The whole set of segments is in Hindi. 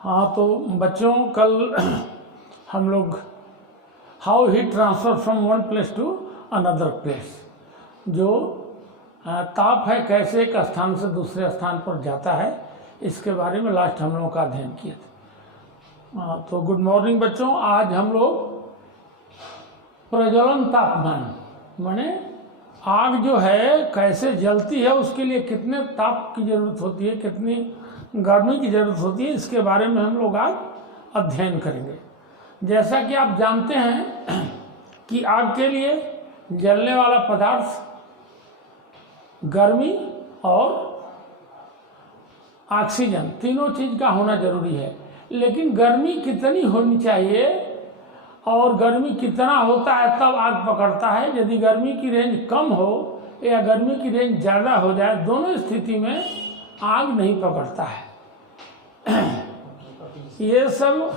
हाँ तो बच्चों, कल हम लोग how heat transfer from one place to another place, जो ताप है कैसे एक स्थान से दूसरे स्थान पर जाता है, इसके बारे में लास्ट हम लोगों का अध्ययन किए थे। तो गुड मॉर्निंग बच्चों। आज हम लोग प्रज्वलन तापमान माने आग जो है कैसे जलती है, उसके लिए कितने ताप की जरूरत होती है, कितनी गर्मी की जरूरत होती है, इसके बारे में हम लोग आज अध्ययन करेंगे। जैसा कि आप जानते हैं कि आग के लिए जलने वाला पदार्थ गर्मी और ऑक्सीजन तीनों चीज का होना जरूरी है। लेकिन गर्मी कितनी होनी चाहिए और गर्मी कितना होता है तब आग पकड़ता है। यदि गर्मी की रेंज कम हो या गर्मी की रेंज ज़्यादा हो जाए, दोनों स्थिति में आग नहीं पकड़ता है। ये सब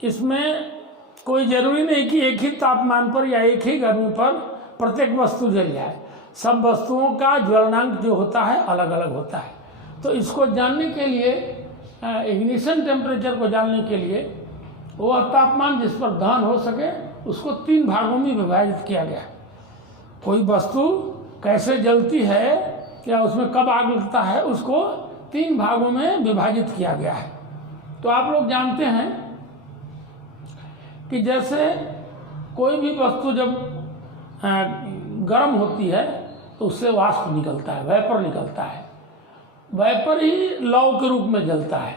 इसमें कोई ज़रूरी नहीं कि एक ही तापमान पर या एक ही गर्मी पर प्रत्येक वस्तु जल जाए। सब वस्तुओं का ज्वलनांक जो होता है अलग अलग होता है। तो इसको जानने के लिए, इग्निशन टेम्परेचर को जानने के लिए, वह तापमान जिस पर दहन हो सके उसको 3 भागों में विभाजित किया गया। कोई वस्तु कैसे जलती है या उसमें कब आग लगता है, उसको 3 भागों में विभाजित किया गया है। तो आप लोग जानते हैं कि जैसे कोई भी वस्तु जब गर्म होती है तो उससे वाष्प निकलता है, वेपर निकलता है। वेपर ही लौ के रूप में जलता है।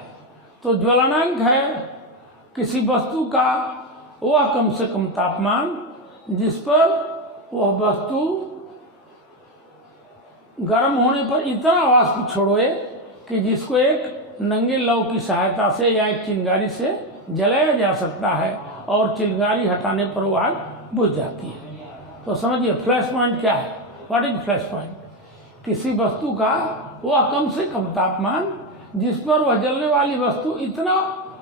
तो ज्वलनांक है किसी वस्तु का वह कम से कम तापमान जिस पर वह वस्तु गर्म होने पर इतना वाष्प छोड़े कि जिसको एक नंगे लौ की सहायता से या एक चिंगारी से जलाया जा सकता है और चिंगारी हटाने पर वो आग बुझ जाती है। तो समझिए फ्लैश पॉइंट क्या है। What is flash point? किसी वस्तु का वह कम से कम तापमान जिस पर वह जलने वाली वस्तु इतना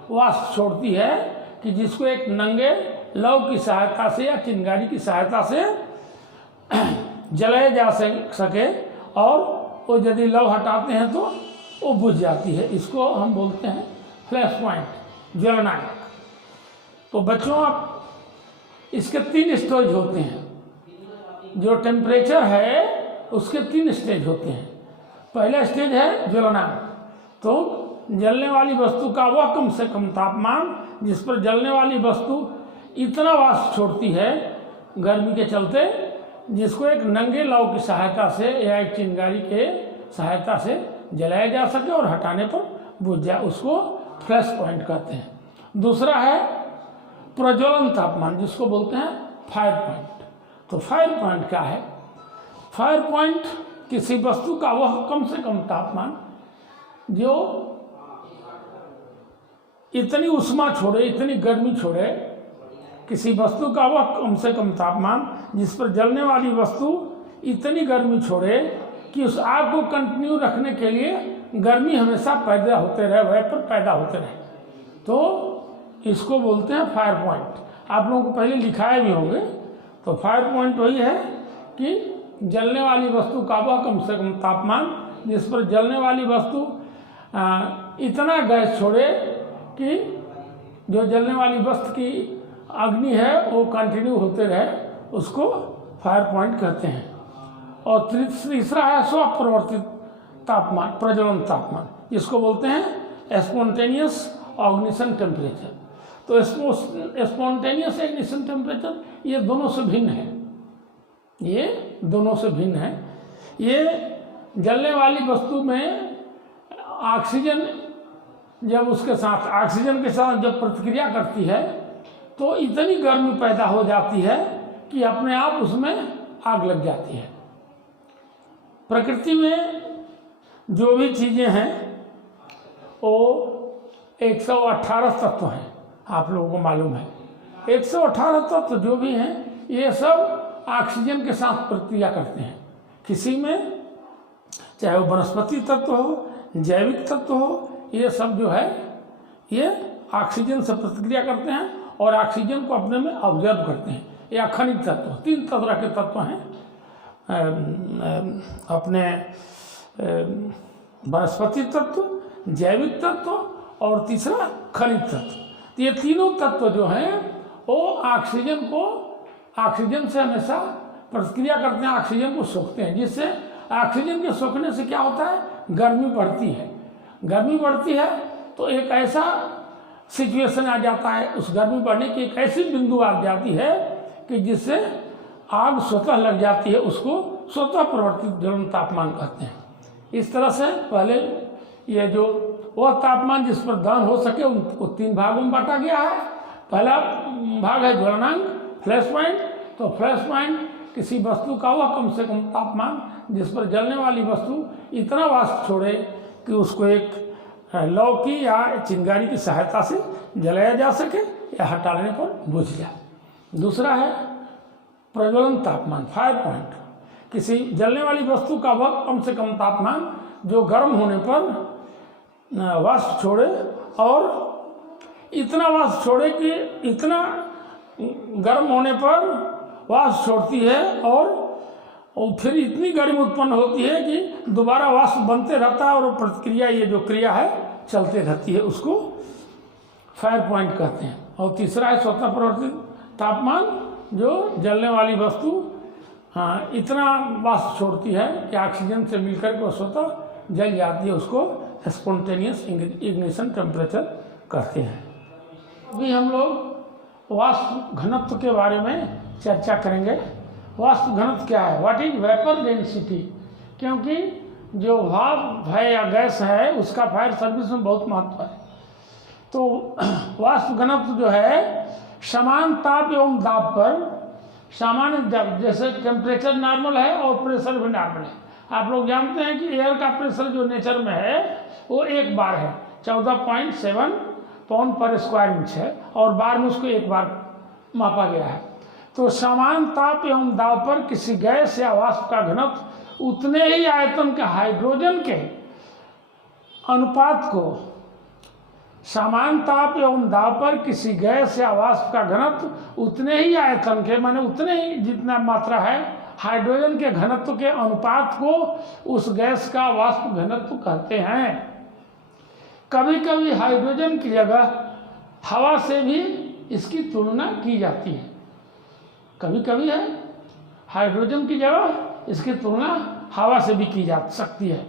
वाष्प छोड़ती है कि जिसको एक नंगे लौ की सहायता से या चिंगारी की सहायता से जलाया जा सके और वो यदि लौ हटाते हैं तो वो बुझ जाती है। इसको हम बोलते हैं फ्लैश पॉइंट, ज्वलनांक। तो बच्चों, आप इसके 3 स्टेज होते हैं। जो टेम्परेचर है उसके 3 स्टेज होते हैं। पहला स्टेज है ज्वलनांक। तो जलने वाली वस्तु का वह कम से कम तापमान जिस पर जलने वाली वस्तु इतना वाष्प छोड़ती है गर्मी के चलते, जिसको एक नंगे लौ की सहायता से या एक चिंगारी के सहायता से जलाया जा सके और हटाने पर बुझ जाए, उसको फ्लैश पॉइंट कहते हैं। दूसरा है प्रज्वलन तापमान, जिसको बोलते हैं फायर पॉइंट। तो फायर पॉइंट क्या है? फायर पॉइंट किसी वस्तु का वह कम से कम तापमान जो इतनी उष्मा छोड़े, इतनी गर्मी छोड़े, किसी वस्तु का वह कम से कम तापमान जिस पर जलने वाली वस्तु इतनी गर्मी छोड़े कि उस आग को कंटिन्यू रखने के लिए गर्मी हमेशा पैदा होते रहे, वेपर पैदा होते रहे। तो इसको बोलते हैं फायर पॉइंट। आप लोगों को पहले लिखाए भी होंगे। तो फायर पॉइंट वही है कि जलने वाली वस्तु का वह कम से कम तापमान जिस पर जलने वाली वस्तु इतना गैस छोड़े कि जो जलने वाली वस्तु की अग्नि है वो कंटिन्यू होते रहे, उसको फायर पॉइंट कहते हैं। और तीसरा है स्वप्रवर्तित तापमान, प्रज्वलन तापमान, जिसको बोलते हैं स्पॉन्टेनियस इग्निशन टेम्परेचर। तो स्पॉन्टेनियस इग्निशन टेम्परेचर ये दोनों से भिन्न है। ये दोनों से भिन्न है। ये जलने वाली वस्तु में ऑक्सीजन जब उसके साथ ऑक्सीजन के साथ जब प्रतिक्रिया करती है तो इतनी गर्मी पैदा हो जाती है कि अपने आप उसमें आग लग जाती है। प्रकृति में जो भी चीज़ें हैं वो 118 तत्व हैं। आप लोगों को मालूम है 118 तत्व जो भी हैं ये सब ऑक्सीजन के साथ प्रतिक्रिया करते हैं। किसी में चाहे वो वनस्पति तत्व हो, जैविक तत्व हो, ये सब जो है ये ऑक्सीजन से प्रतिक्रिया करते हैं और ऑक्सीजन को अपने में ऑब्जर्व करते हैं। ये खनिज तत्व, 3 तरह के तत्व हैं। अपने वनस्पति तत्व, जैविक तत्व और तीसरा खनिज तत्व। तो ये तीनों तत्व जो हैं वो ऑक्सीजन से हमेशा प्रतिक्रिया करते हैं, ऑक्सीजन को सोखते हैं, जिससे ऑक्सीजन के सोखने से क्या होता है, गर्मी बढ़ती है। गर्मी बढ़ती है तो एक ऐसा सिचुएशन आ जाता है, उस गर्मी बढ़ने की एक ऐसी बिंदु आ जाती है कि जिससे आग स्वतः लग जाती है, उसको स्वतः प्रवर्तित ज्वलन तापमान कहते हैं। इस तरह से पहले ये जो वह तापमान जिस पर दहन हो सके उनको 3 भागों में बांटा गया है। पहला भाग है ज्वलनांक, फ्लैश पॉइंट। तो फ्लैश पॉइंट किसी वस्तु का वह कम से कम तापमान जिस पर जलने वाली वस्तु इतना वाष्प छोड़े कि उसको एक लौ की या चिंगारी की सहायता से जलाया जा सके या हटाने पर बुझ जाए। दूसरा है प्रज्वलन तापमान, फायर पॉइंट। किसी जलने वाली वस्तु का वह कम से कम तापमान जो गर्म होने पर वाष्प छोड़े और इतना वाष्प छोड़े कि इतना गर्म होने पर वाष्प छोड़ती है और फिर इतनी गर्मी उत्पन्न होती है कि दोबारा वाष्प बनते रहता है और प्रतिक्रिया, ये जो क्रिया है चलते रहती है, उसको फायर पॉइंट कहते हैं। और तीसरा है स्वतः प्रवर्तित तापमान, जो जलने वाली वस्तु इतना वाष्प छोड़ती है कि ऑक्सीजन से मिलकर के स्वतः जल जाती है, उसको स्पॉन्टेनियस इग्निशन टेम्परेचर कहते हैं। अभी हम लोग वाष्प घनत्व के बारे में चर्चा करेंगे। वाष्प घनत्व क्या है, व्हाट इज वेपर डेंसिटी, क्योंकि जो भाप है या गैस है उसका फायर सर्विस में बहुत महत्व है। तो वाष्प घनत्व जो है समान ताप एवं दाब पर, सामान्य जैसे टेम्परेचर नॉर्मल है और प्रेशर भी नॉर्मल है। आप लोग जानते हैं कि एयर का प्रेशर जो नेचर में है वो 1 बार है, 14.7 पाउंड पर स्क्वायर इंच है, और बार में उसको 1 बार मापा गया है। तो समान ताप एवं दाब पर किसी गैस या वाष्प का घनत्व उतने ही आयतन के हाइड्रोजन के अनुपात को, समान ताप एवं दाब पर किसी गैस या वाष्प का घनत्व उतने ही आयतन के, माने उतने ही जितना मात्रा है हाइड्रोजन के घनत्व के अनुपात को उस गैस का वाष्प घनत्व कहते हैं। कभी कभी हाइड्रोजन की जगह हवा से भी इसकी तुलना की जाती है। कभी कभी है हाइड्रोजन की जगह इसकी तुलना हवा से भी की जा सकती है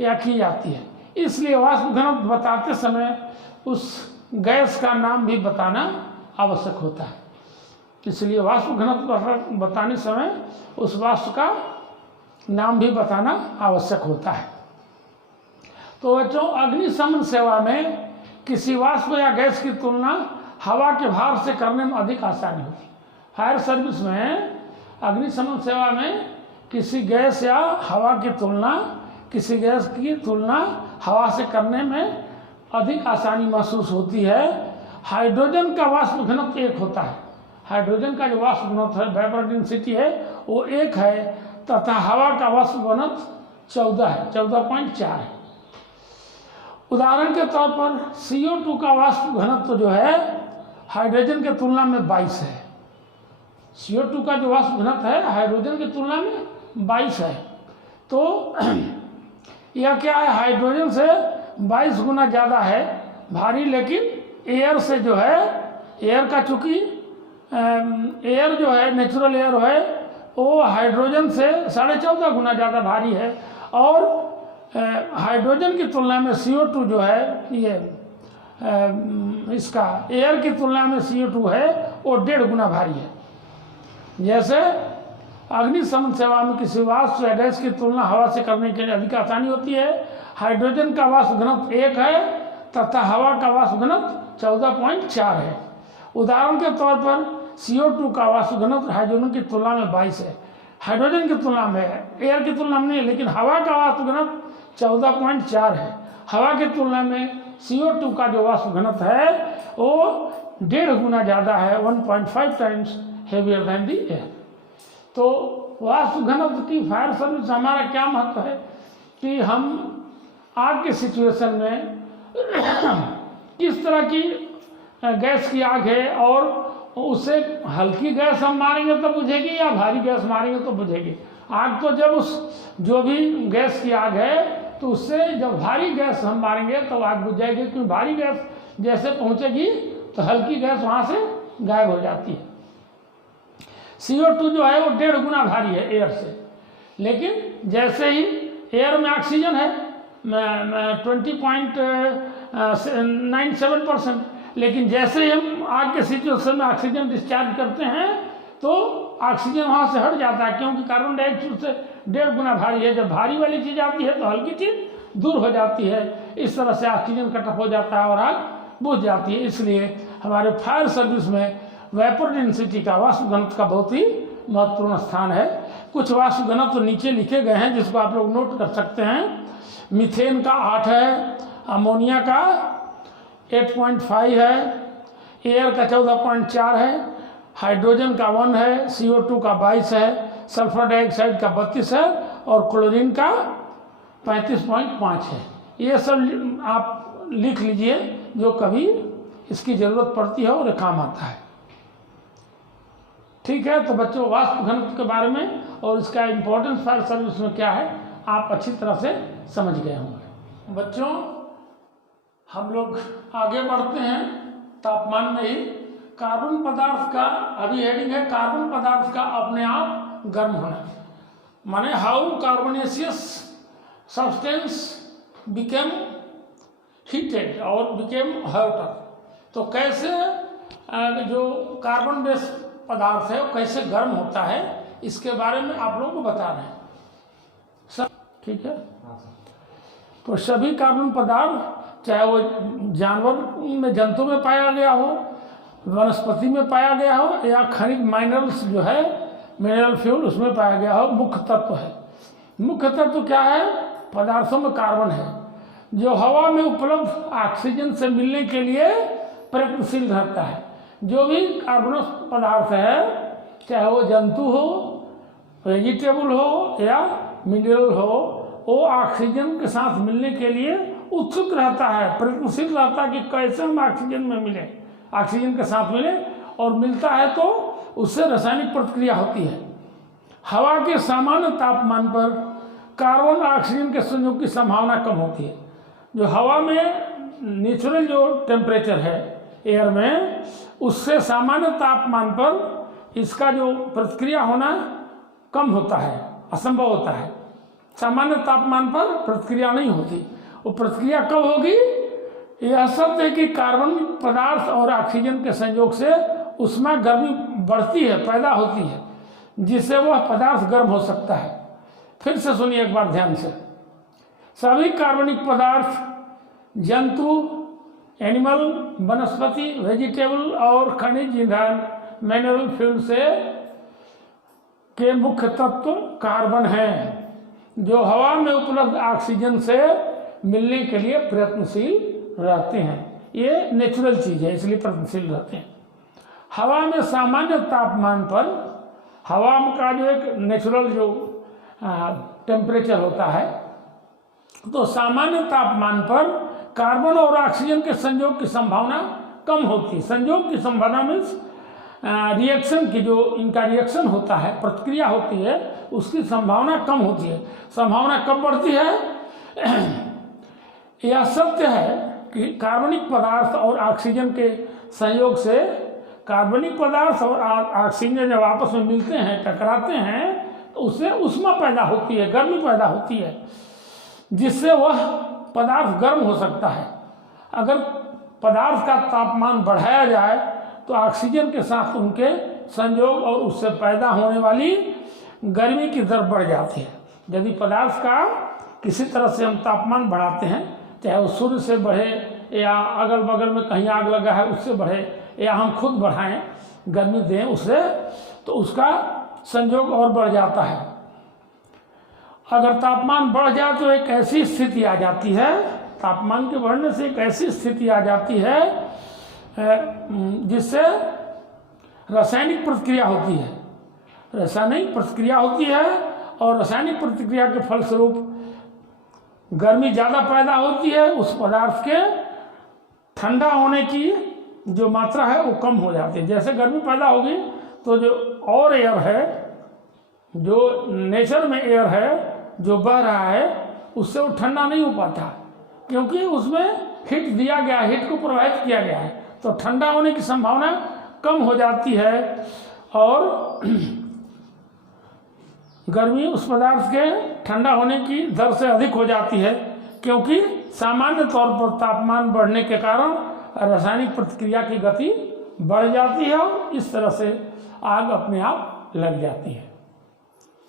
या की जाती है। इसलिए वाष्प घनत्व बताते समय उस गैस का नाम भी बताना आवश्यक होता है। इसलिए वाष्प घनत्व बताने समय उस वाष्प का नाम भी बताना आवश्यक होता है। तो बच्चों, अग्निशमन सेवा में किसी वाष्प या गैस की तुलना हवा के भार से करने में अधिक आसानी होती है। फायर सर्विस में, अग्निशमन सेवा में किसी गैस या हवा की तुलना, किसी गैस की तुलना हवा से करने में अधिक आसानी महसूस होती है। हाइड्रोजन का वाष्प घनत्व 1 होता है। हाइड्रोजन का जो वाष्प घनत्व है, वेपर डेंसिटी है, वो 1 है, तथा हवा का वाष्प घनत्व 14 है, 14.4 है। उदाहरण के तौर पर CO2 का वाष्प घनत्व जो है हाइड्रोजन के तुलना में 22 है। CO2 का जो वाष्प घनत्व है हाइड्रोजन की तुलना में 22 है। तो यह क्या है, हाइड्रोजन से 22 गुना ज़्यादा है भारी, लेकिन एयर से जो है, एयर का चूँकि एयर जो है नेचुरल एयर है वो हाइड्रोजन से 14.5 गुना ज़्यादा भारी है, और हाइड्रोजन की तुलना में CO2 जो है, ये इसका एयर की तुलना में CO2 है वो 1.5 गुना भारी है। जैसे अग्निशमन सेवा में किसी वाष्प या गैस की तुलना हवा से करने के लिए अधिक आसानी होती है। हाइड्रोजन का वाष्प घनत्व 1 है तथा हवा का वाष्प घनत्व 14.4 है। उदाहरण के तौर पर CO2 का वाष्प घनत्व हाइड्रोजन की तुलना में 22 है। हाइड्रोजन की तुलना में है, एयर की तुलना में नहीं, लेकिन हवा का वाष्प घनत्व 14.4 है। हवा की तुलना में CO2 का जो वाष्प घनत्व है वो 1.5 गुना ज़्यादा है, 1.5 times heavier than the air. तो वाष्प घनत्व की फायर सर्विस हमारा क्या महत्व है कि हम आग के सिचुएशन में किस तरह की गैस की आग है, और उससे हल्की गैस हम मारेंगे तो बुझेगी या भारी गैस मारेंगे तो बुझेगी। आग तो जब उस जो भी गैस की आग है तो उससे जब भारी गैस हम मारेंगे तो आग बुझ जाएगी, क्योंकि भारी गैस जैसे पहुंचेगी तो हल्की गैस वहाँ से गायब हो जाती है। CO2 जो है वो 1.5 गुना भारी है एयर से, लेकिन जैसे ही एयर में ऑक्सीजन है 20.97%, लेकिन जैसे ही हम आग के सिचुएशन में ऑक्सीजन डिस्चार्ज करते हैं तो ऑक्सीजन वहाँ से हट जाता है, क्योंकि कार्बन डाइऑक्साइड से 1.5 गुना भारी है। जब भारी वाली चीज़ आती है तो हल्की चीज़ दूर हो जाती है, इस तरह से ऑक्सीजन कटअप हो जाता है और आग बुझ जाती है। इसलिए हमारे फायर सर्विस में वेपर डेंसिटी का, वाष्प घनत्व का बहुत ही महत्वपूर्ण स्थान है। कुछ वाष्प घनत्व तो नीचे लिखे गए हैं जिसको आप लोग नोट कर सकते हैं। मीथेन का 8 है, अमोनिया का 8.5 है, एयर का 14.4 है, हाइड्रोजन का 1 है, CO2 का 22 है, सल्फर डाइऑक्साइड का 32 है और क्लोरीन का 35.5 है। ये सब आप लिख लीजिए जो कभी इसकी ज़रूरत पड़ती है और काम आता है। ठीक है, तो बच्चों वाष्प घनत्व के बारे में और इसका इम्पोर्टेंस फायर सर्विस में क्या है आप अच्छी तरह से समझ गए होंगे। बच्चों हम लोग आगे बढ़ते हैं तापमान में ही। कार्बन पदार्थ का अभी हेडिंग है कार्बन पदार्थ का अपने आप गर्म होना, माने how carbonaceous substance became heated और बिकेम हॉटर। तो कैसे जो कार्बन बेस्ड पदार्थ है वो कैसे गर्म होता है इसके बारे में आप लोगों को बता रहे हैं सब। ठीक है, तो सभी कार्बन पदार्थ चाहे वो जानवर में, जंतु में पाया गया हो, वनस्पति में पाया गया हो या खनिज माइनरल्स जो है मिनरल फ्यूल उसमें पाया गया हो, मुख्य तत्व है। मुख्य तत्व क्या है? पदार्थों में कार्बन है जो हवा में उपलब्ध ऑक्सीजन से मिलने के लिए प्रयत्नशील रहता है। जो भी कार्बनस पदार्थ है चाहे वो जंतु हो, वेजिटेबल हो या मिनरल हो, वो ऑक्सीजन के साथ मिलने के लिए उत्सुक रहता है, प्रयत्नशील रहता है कि कैसे हम ऑक्सीजन में मिले, ऑक्सीजन के साथ मिले, और मिलता है तो उससे रासायनिक प्रतिक्रिया होती है। हवा के सामान्य तापमान पर कार्बन ऑक्सीजन के संयोग की संभावना कम होती है। जो हवा में नेचुरल जो टेम्परेचर है एयर में, उससे सामान्य तापमान पर इसका जो प्रतिक्रिया होना कम होता है, असंभव होता है। सामान्य तापमान पर प्रतिक्रिया नहीं होती। वो प्रतिक्रिया कब होगी? यह सत्य है कि कार्बन पदार्थ और ऑक्सीजन के संयोग से उसमें गर्मी बढ़ती है, पैदा होती है, जिससे वह पदार्थ गर्म हो सकता है। फिर से सुनिए एक बार ध्यान से। सभी कार्बनिक पदार्थ जंतु, एनिमल, वनस्पति, वेजिटेबल और खनिज ईंधन मिनरल फ्यूल से के मुख्य तत्व कार्बन हैं जो हवा में उपलब्ध ऑक्सीजन से मिलने के लिए प्रयत्नशील रहते हैं। ये नेचुरल चीज़ है, इसलिए प्रयत्नशील रहते हैं। हवा में सामान्य तापमान पर, हवा का जो एक नेचुरल जो टेम्परेचर होता है, तो सामान्य तापमान पर कार्बन और ऑक्सीजन के संयोग की संभावना कम होती है। संयोग की संभावना मीन्स रिएक्शन की, जो इनका रिएक्शन होता है, प्रतिक्रिया होती है, उसकी संभावना कम होती है। संभावना कब बढ़ती है? यह सत्य है कि कार्बनिक पदार्थ और ऑक्सीजन के संयोग से, कार्बनिक पदार्थ और ऑक्सीजन जब आपस में मिलते हैं, टकराते हैं, तो उससे ऊष्मा पैदा होती है, गर्मी पैदा होती है, जिससे वह पदार्थ गर्म हो सकता है। अगर पदार्थ का तापमान बढ़ाया जाए तो ऑक्सीजन के साथ उनके संयोग और उससे पैदा होने वाली गर्मी की दर बढ़ जाती है। यदि पदार्थ का किसी तरह से हम तापमान बढ़ाते हैं, चाहे वो सूर्य से बढ़े या अगल बगल में कहीं आग लगा है उससे बढ़े, या हम खुद बढ़ाएं, गर्मी दें उससे, तो उसका संयोग और बढ़ जाता है। अगर तापमान बढ़ जाए तो एक ऐसी स्थिति आ जाती है, तापमान के बढ़ने से एक ऐसी स्थिति आ जाती है जिससे रासायनिक प्रतिक्रिया होती है। रासायनिक प्रतिक्रिया होती है और रासायनिक प्रतिक्रिया के फलस्वरूप गर्मी ज़्यादा पैदा होती है। उस पदार्थ के ठंडा होने की जो मात्रा है वो कम हो जाती है। जैसे गर्मी पैदा होगी तो जो और एयर है, जो नेचर में एयर है जो बह रहा है, उससे वो ठंडा नहीं हो पाता, क्योंकि उसमें हीट दिया गया, हीट को प्रवाहित किया गया है, तो ठंडा होने की संभावना कम हो जाती है और गर्मी उस पदार्थ के ठंडा होने की दर से अधिक हो जाती है, क्योंकि सामान्य तौर पर तापमान बढ़ने के कारण रासायनिक प्रतिक्रिया की गति बढ़ जाती है और इस तरह से आग अपने आप लग जाती है।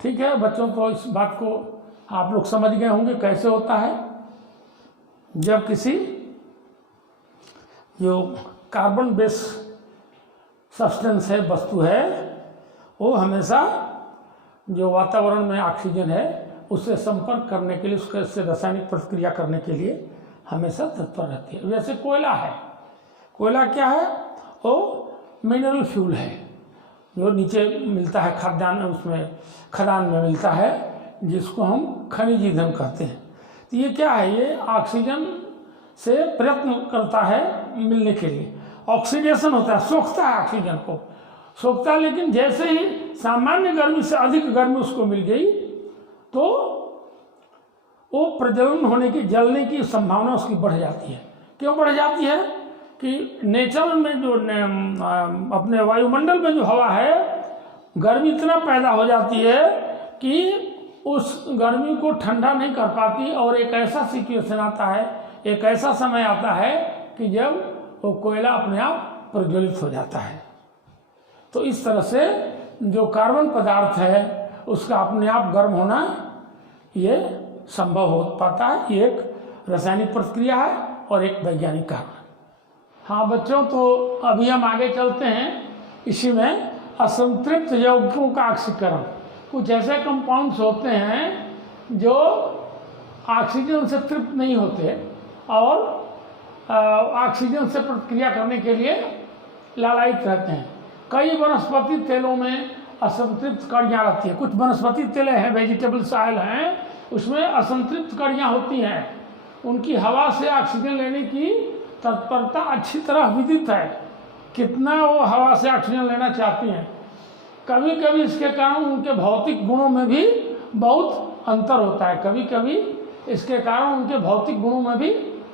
ठीक है बच्चों, तो इस बात को आप लोग समझ गए होंगे कैसे होता है। जब किसी जो कार्बन बेस सब्सटेंस है, वस्तु है, वो हमेशा जो वातावरण में ऑक्सीजन है उससे संपर्क करने के लिए, उससे रासायनिक प्रतिक्रिया करने के लिए हमेशा तत्पर रहती है। जैसे कोयला है, कोयला क्या है, वो मिनरल फ्यूल है जो नीचे मिलता है खाद्यान्न, उसमें खदान में मिलता है, जिसको हम खनिज ईंधन कहते हैं। तो ये क्या है, ये ऑक्सीजन से प्रयत्न करता है मिलने के लिए, ऑक्सीडेशन होता है, सोखता है ऑक्सीजन को, सोखता है, लेकिन जैसे ही सामान्य गर्मी से अधिक गर्मी उसको मिल गई तो वो प्रज्वलन होने की, जलने की संभावना उसकी बढ़ जाती है। क्यों बढ़ जाती है कि नेचर में जो अपने वायुमंडल में जो हवा है, गर्मी इतना पैदा हो जाती है कि उस गर्मी को ठंडा नहीं कर पाती और एक ऐसा सिचुएशन आता है, एक ऐसा समय आता है कि जब वो कोयला अपने आप प्रज्वलित हो जाता है। तो इस तरह से जो कार्बन पदार्थ है उसका अपने आप गर्म होना ये संभव हो पाता है। ये एक रासायनिक प्रतिक्रिया है और एक वैज्ञानिक कारण। हाँ बच्चों, तो अभी हम आगे चलते हैं। इसी में असंतृप्त यौगिकों का ऑक्सीकरण, कुछ ऐसे कंपाउंड्स होते हैं जो ऑक्सीजन से तृप्त नहीं होते और ऑक्सीजन से प्रतिक्रिया करने के लिए लालायित रहते हैं। कई वनस्पति तेलों में असंतृप्त कणियाँ रहती हैं। कुछ वनस्पति तेलें हैं, वेजिटेबल्स ऑयल हैं, उसमें असंतृप्त कणियाँ होती हैं। उनकी हवा से ऑक्सीजन लेने की तत्परता अच्छी तरह विदित है, कितना वो हवा से ऑक्सीजन लेना चाहती हैं। कभी कभी इसके कारण उनके भौतिक गुणों में भी बहुत अंतर होता है, कभी कभी इसके कारण उनके भौतिक गुणों में भी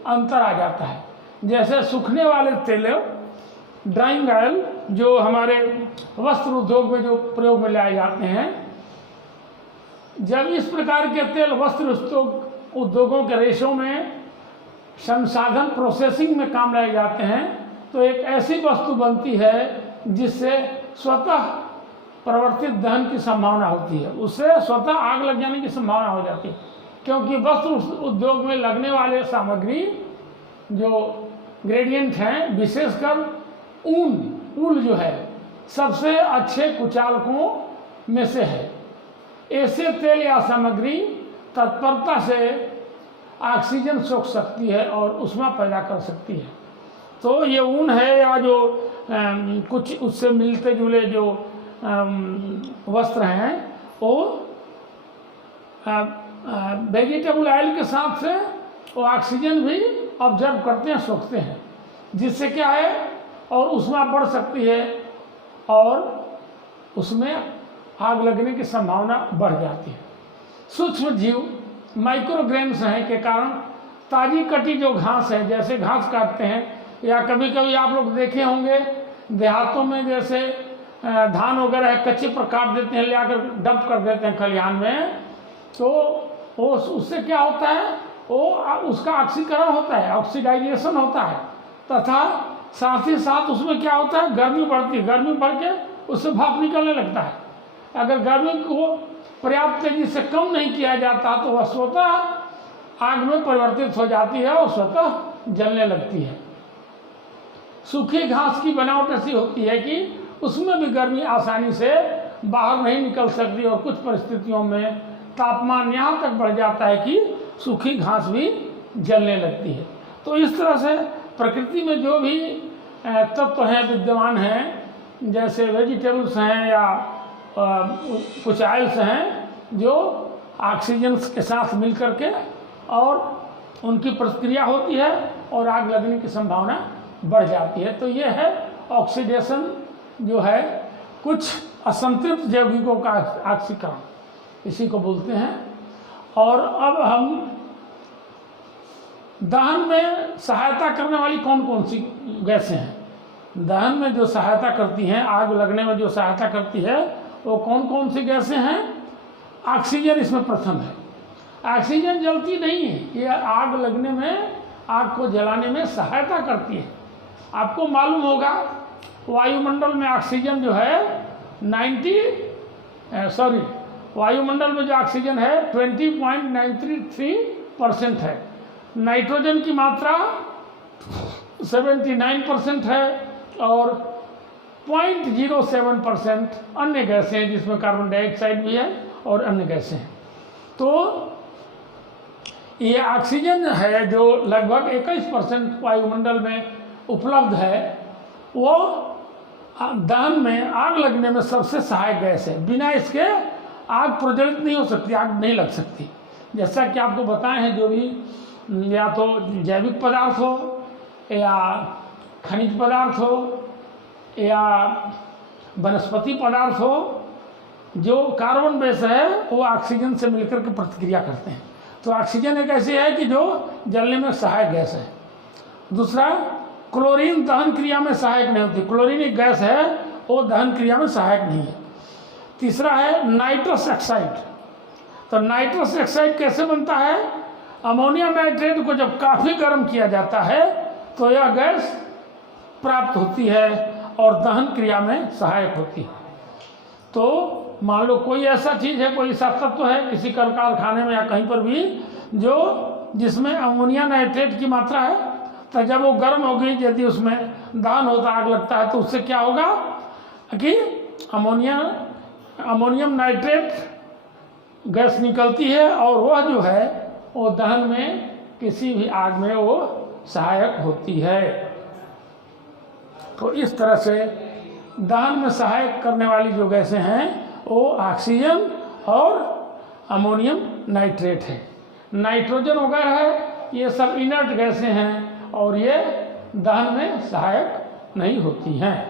अंतर आ जाता है। जैसे सूखने वाले तेल, ड्राइंग ऑयल, जो हमारे वस्त्र उद्योग में जो प्रयोग में लाए जाते हैं, जब इस प्रकार के तेल वस्त्र उद्योगों के रेशों में संसाधन प्रोसेसिंग में काम लाए जाते हैं, तो एक ऐसी वस्तु बनती है जिससे स्वतः प्रवर्तित दहन की संभावना होती है, उससे स्वतः आग लग जाने की संभावना हो जाती है। क्योंकि वस्त्र उद्योग में लगने वाले सामग्री जो ग्रेडियंट हैं, विशेषकर ऊल जो है सबसे अच्छे कुचालकों में से है। ऐसे तेल या सामग्री तत्परता से ऑक्सीजन सोख सकती है और ऊष्मा पैदा कर सकती है। तो ये ऊन है या जो कुछ उससे मिलते जुले जो वस्त्र हैं, वो वेजिटेबल ऑयल के साथ से वो ऑक्सीजन भी ऑब्जर्व करते हैं, सोखते हैं, जिससे क्या है और ऊष्मा बढ़ सकती है और उसमें आग लगने की संभावना बढ़ जाती है। सूक्ष्म जीव माइक्रोग्रेन्स हैं के कारण ताजी कटी जो घास है, जैसे घास काटते हैं, या कभी कभी आप लोग देखे होंगे देहातों में जैसे धान वगैरह कच्चे पर काट देते हैं, ले आकर डंप कर देते हैं खलिहान में, तो वो उससे क्या होता है, वो उसका ऑक्सीकरण होता है, ऑक्सीडाइजेशन होता है, तथा साथ ही साथ उसमें क्या होता है, गर्मी बढ़ती है, गर्मी बढ़ के उससे भाप निकलने लगता है। अगर गर्मी को पर्याप्त तेजी से कम नहीं किया जाता तो वह स्वतः आग में परिवर्तित हो जाती है और स्वतः जलने लगती है। सूखी घास की बनावट ऐसी होती है कि उसमें भी गर्मी आसानी से बाहर नहीं निकल सकती और कुछ परिस्थितियों में तापमान यहाँ तक बढ़ जाता है कि सूखी घास भी जलने लगती है। तो इस तरह से प्रकृति में जो भी तत्व हैं विद्यमान हैं, जैसे वेजिटेबल्स हैं या कुछ ऑयल्स हैं, जो ऑक्सीजन के साथ मिल करके और उनकी प्रतिक्रिया होती है और आग लगने की संभावना बढ़ जाती है। तो ये है ऑक्सीडेशन, जो है कुछ असंतृप्त यौगिकों का ऑक्सीकरण, इसी को बोलते हैं। और अब हम दहन में सहायता करने वाली कौन कौन सी गैसें हैं? दहन में जो सहायता करती हैं, आग लगने में जो सहायता करती है, वो कौन कौन सी गैसें हैं? ऑक्सीजन इसमें प्रथम है। ऑक्सीजन जलती नहीं है, ये आग लगने में, आग को जलाने में सहायता करती है। आपको मालूम होगा वायुमंडल में ऑक्सीजन जो है वायुमंडल में जो ऑक्सीजन है 20.933% है। नाइट्रोजन की मात्रा 79% है और 0.07% अन्य गैसें हैं, जिसमें कार्बन डाइऑक्साइड भी है और अन्य गैसें हैं। तो ये ऑक्सीजन है जो लगभग 21% वायुमंडल में उपलब्ध है, वो दहन में, आग लगने में सबसे सहायक गैस है। बिना इसके आग प्रज्वलित नहीं हो सकती, आग नहीं लग सकती। जैसा कि आपको बताए हैं, जो भी या तो जैविक पदार्थ हो या खनिज पदार्थ हो या वनस्पति पदार्थ हो, जो कार्बन बेस है वो ऑक्सीजन से मिलकर के प्रतिक्रिया करते हैं। तो ऑक्सीजन एक ऐसी है कि जो जलने में सहायक गैस है। दूसरा, क्लोरीन दहन क्रिया में सहायक नहीं होती, क्लोरीन एक गैस है, वो दहन क्रिया में सहायक नहीं है। तीसरा है नाइट्रस ऑक्साइड। तो नाइट्रस ऑक्साइड कैसे बनता है? अमोनिया नाइट्रेट को जब काफ़ी गर्म किया जाता है तो यह गैस प्राप्त होती है और दहन क्रिया में सहायक होती है। तो मान लो कोई ऐसा चीज़ है, कोई ऐसा तत्व है किसी कारखाने में या कहीं पर भी, जो जिसमें अमोनिया नाइट्रेट की मात्रा है, तो जब वो गर्म होगी, यदि उसमें दहन होता, आग लगता है, तो उससे क्या होगा कि अमोनियम नाइट्रेट गैस निकलती है और वह जो है वो दहन में, किसी भी आग में वो सहायक होती है। तो इस तरह से दहन में सहायक करने वाली जो गैसें हैं वो ऑक्सीजन और अमोनियम नाइट्रेट है। नाइट्रोजन वगैरह है, ये सब इनर्ट गैसें हैं और ये दहन में सहायक नहीं होती हैं।